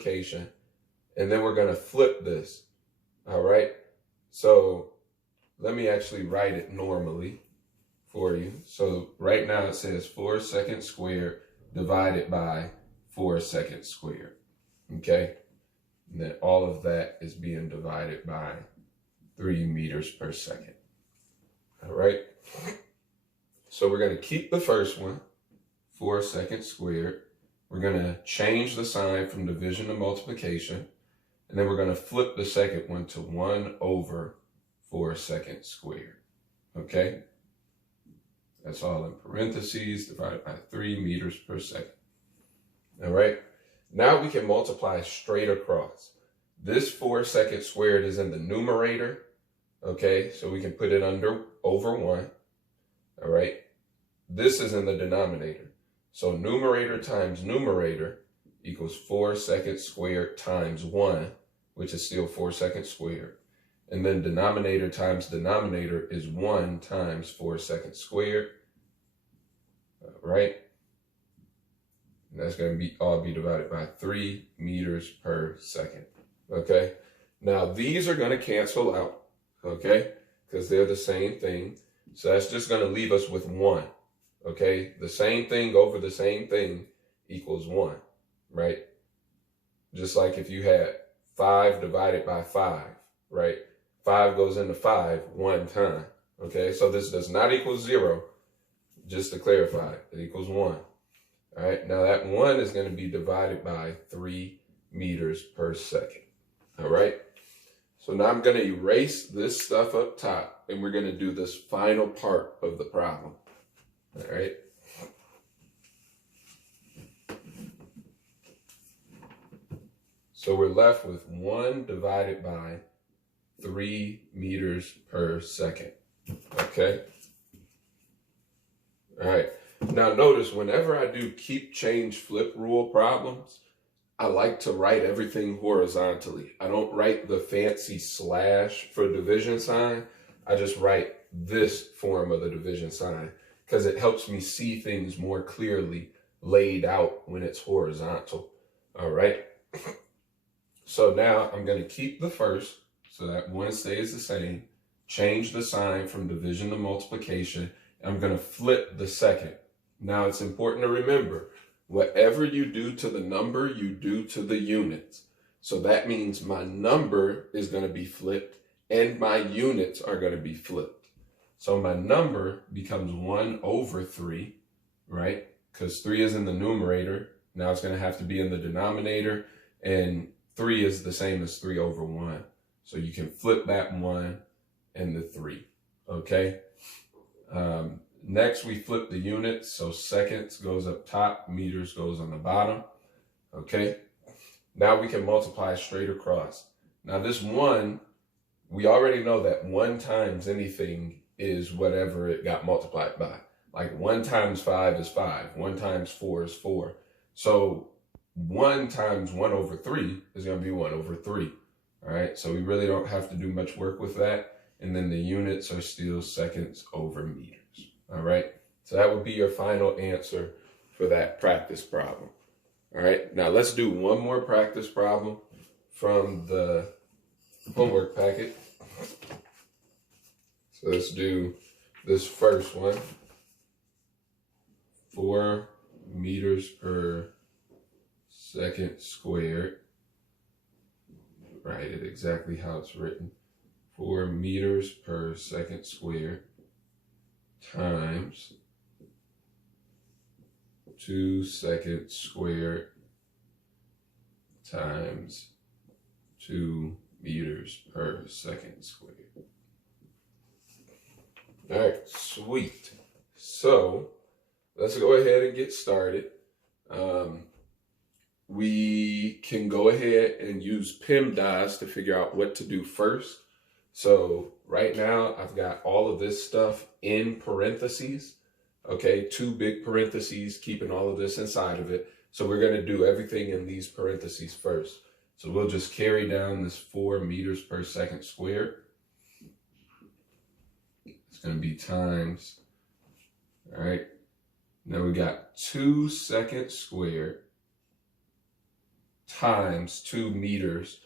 multiplication, and then we're going to flip this. All right. So let me actually write it normally for you. So right now it says 4 seconds squared divided by 4 seconds squared. Okay. And then all of that is being divided by 3 meters per second. All right. So we're going to keep the first one, 4 seconds squared. We're going to change the sign from division to multiplication. And then we're going to flip the second one to 1 over 4 seconds squared. Okay? That's all in parentheses, divided by 3 meters per second. All right? Now we can multiply straight across. This 4 seconds squared is in the numerator. Okay? So we can put it over 1. All right? This is in the denominator. So numerator times numerator equals 4 seconds squared times 1, which is still 4 seconds squared. And then denominator times denominator is 1 times 4 seconds squared. All right. And that's going to all be divided by 3 meters per second. Okay. Now these are going to cancel out. Okay. Because they're the same thing. So that's just going to leave us with 1. Okay. The same thing over the same thing equals 1. Right. Just like if you had 5 divided by 5, right? 5 goes into 5 one time, okay? So this does not equal 0, just to clarify, it equals 1. All right, now that 1 is going to be divided by 3 meters per second, all right? So now I'm going to erase this stuff up top, and we're going to do this final part of the problem, all right? So we're left with 1 divided by 3 meters per second, okay? All right, now notice whenever I do keep, change, flip rule problems, I like to write everything horizontally. I don't write the fancy slash for division sign. I just write this form of the division sign because it helps me see things more clearly laid out when it's horizontal, all right? So now I'm going to keep the first, so that 1 stays the same, change the sign from division to multiplication, and I'm going to flip the second. Now it's important to remember, whatever you do to the number, you do to the units. So that means my number is going to be flipped and my units are going to be flipped. So my number becomes 1 over 3, right? Because 3 is in the numerator. Now it's going to have to be in the denominator, and 3 is the same as 3 over 1. So you can flip that 1 and the 3, okay? Next, we flip the units. So seconds goes up top, meters goes on the bottom, okay? Now we can multiply straight across. Now this 1, we already know that 1 times anything is whatever it got multiplied by. Like 1 times 5 is 5, 1 times 4 is 4. So 1 times 1 over 3 is going to be 1 over 3. All right, so we really don't have to do much work with that. And then the units are still seconds over meters. All right, so that would be your final answer for that practice problem. All right, now let's do one more practice problem from the homework packet. So let's do this first one. 4 meters per second squared. Write it exactly how it's written. 4 meters per second squared times 2 seconds squared times 2 meters per second squared. All right, sweet. So let's go ahead and get started. We can go ahead and use PEMDAS to figure out what to do first. So right now I've got all of this stuff in parentheses, okay, 2 big parentheses, keeping all of this inside of it. So we're going to do everything in these parentheses first. So we'll just carry down this 4 meters per second squared. It's going to be times, all right. Now we got 2 seconds squared times 2 meters